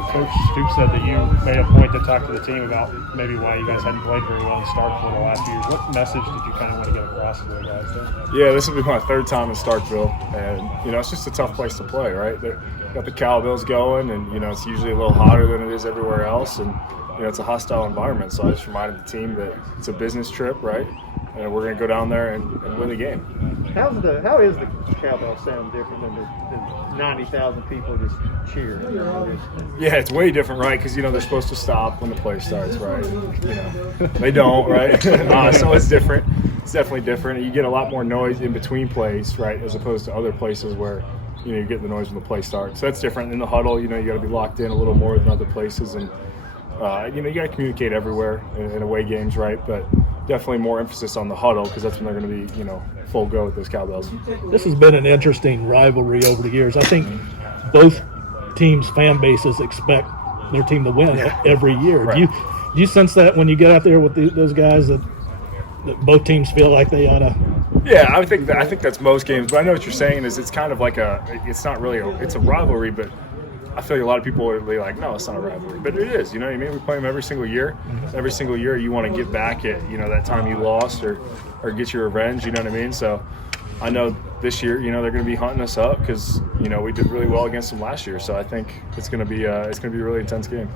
Coach Stoop said that you made a point to talk to the team about maybe why you guys hadn't played very well in Starkville the last few years. What message did you kind of want to get across to the guys there? Yeah, this will be my third time in Starkville, and it's just a tough place to play, right? They got the cowbells going, and it's usually a little hotter than it is everywhere else, and it's a hostile environment. So I just reminded the team that it's a business trip, right? And we're going to go down there and win the game. How is the cowbell sound different than 90,000 people just cheer? Yeah, it's way different, right? Because they're supposed to stop when the play starts, right? They don't, right? So it's different. It's definitely different. You get a lot more noise in between plays, right, as opposed to other places where you get the noise when the play starts. So that's different. In the huddle, you got to be locked in a little more than other places, and you got to communicate everywhere in away games, right? But definitely more emphasis on the huddle because that's when they're going to be, full go with those cowbells. This has been an interesting rivalry over the years. I think both teams' fan bases expect their team to win every year. Right. Do you sense that when you get out there with those guys that both teams feel like they ought to? Yeah, I think that's most games. But I know what you're saying is it's kind of like it's not really it's a rivalry, but I feel like a lot of people are like, no, it's not a rivalry. But it is, you know what I mean? We play them every single year. Every single year you want to get back at, that time you lost or get your revenge, you know what I mean? So I know this year, they're going to be hunting us up because, we did really well against them last year. So I think it's going to be a really intense game.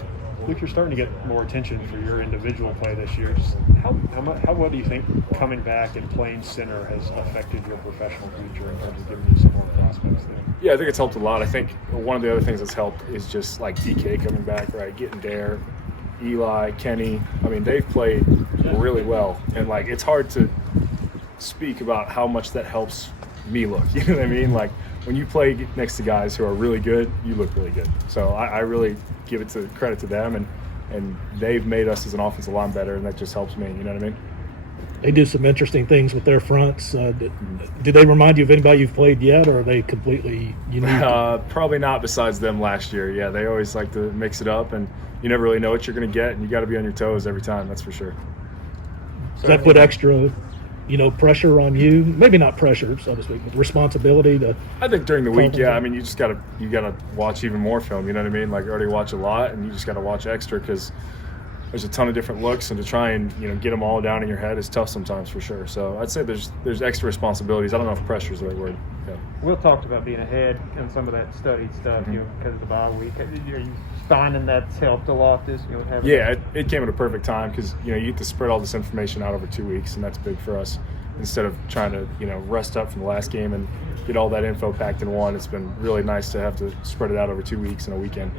Luke, you're starting to get more attention for your individual play this year. Just how well do you think coming back and playing center has affected your professional future in terms of giving you some more prospects there? Yeah, I think it's helped a lot. I think one of the other things that's helped is just like DK coming back, right? Getting Dare, Eli, Kenny. I mean, they've played really well. And, it's hard to speak about how much that helps me look. You know what I mean? Like, when you play next to guys who are really good, you look really good. So I really give it to credit to them, and they've made us as an offensive line better, and that just helps me. You know what I mean? They do some interesting things with their fronts. Do they remind you of anybody you've played yet, or are they completely unique? Probably not besides them last year. Yeah, they always like to mix it up, and you never really know what you're going to get, and you got to be on your toes every time, that's for sure. Does that put extra pressure on you? Maybe not pressure, so to speak, but responsibility to. I think during the week, yeah. I mean, you gotta watch even more film. You know what I mean? Like, you already watch a lot, and you just gotta watch extra because there's a ton of different looks, and to try and get them all down in your head is tough sometimes for sure. So I'd say there's extra responsibilities. I don't know if pressure is the right word. Yeah. Will talked about being ahead and some of that studied stuff, because of the bye week. Are you finding that's helped a lot this? Yeah, it came at a perfect time because you get to spread all this information out over 2 weeks, and that's big for us. Instead of trying to rest up from the last game and get all that info packed in one, it's been really nice to have to spread it out over 2 weeks and a weekend.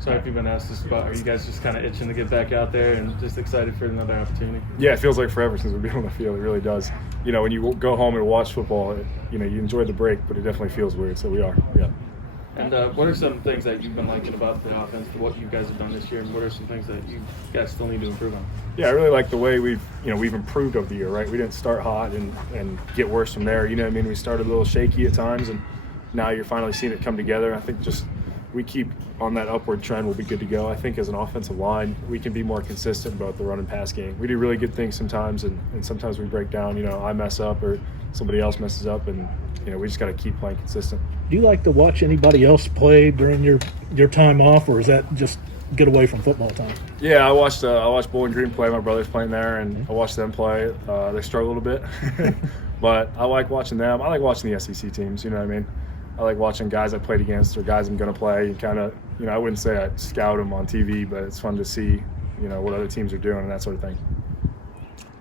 Sorry if you've been asked this, but are you guys just kind of itching to get back out there and just excited for another opportunity? Yeah, it feels like forever since we've been on the field. It really does. When you go home and watch football, you enjoy the break, but it definitely feels weird. So we are, yeah. And what are some things that you've been liking about the offense, what you guys have done this year, and what are some things that you guys still need to improve on? Yeah, I really like the way we've improved over the year, right? We didn't start hot and get worse from there. You know what I mean? We started a little shaky at times, and now you're finally seeing it come together. I think just we keep on that upward trend, we'll be good to go. I think as an offensive line, we can be more consistent about the run and pass game. We do really good things sometimes, and sometimes we break down. I mess up or somebody else messes up, and we just got to keep playing consistent. Do you like to watch anybody else play during your time off, or is that just get away from football time? Yeah, I watched Bowling Green play. My brother's playing there, and I watched them play. They struggle a little bit, but I like watching them. I like watching the SEC teams. You know what I mean? I like watching guys I played against or guys I'm going to play. And kind of, I wouldn't say I scout them on TV, but it's fun to see, what other teams are doing and that sort of thing.